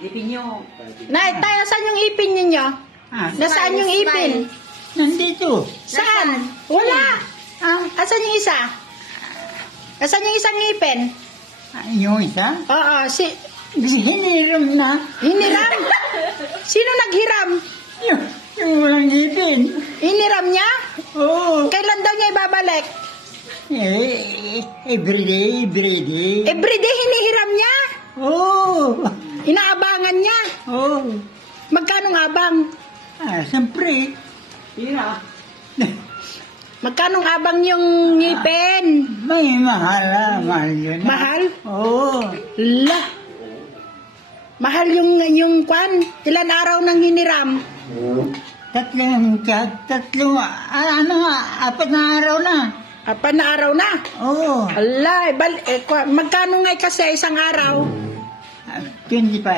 Ipin nyo. Nay, tayo, saan yung ipin ninyo? Nasaan yung ipin? Nandito. Saan? Wala. Asan yung isa? Asan yung isang ngipin? Yung isa? Oo, Hiniram na. hiniram. Sino naghiram? Yung walang ngipin. Hiniram niya? Oo. Kailan daw niya ibabalik? Everyday. Everyday hinihiram niya? Oo. Inaabangan niya? Oo. Magkano abang? Siyempre. Yun na. Magkano abang yung ngipin? May mahal. Mahal yun. Mahal? Oo. La. Mahal yung kwan. Ilan araw nang hiniram? Apat na araw na. Apat na araw na. Oo. Ala, magkano nga kasi isang araw? 25.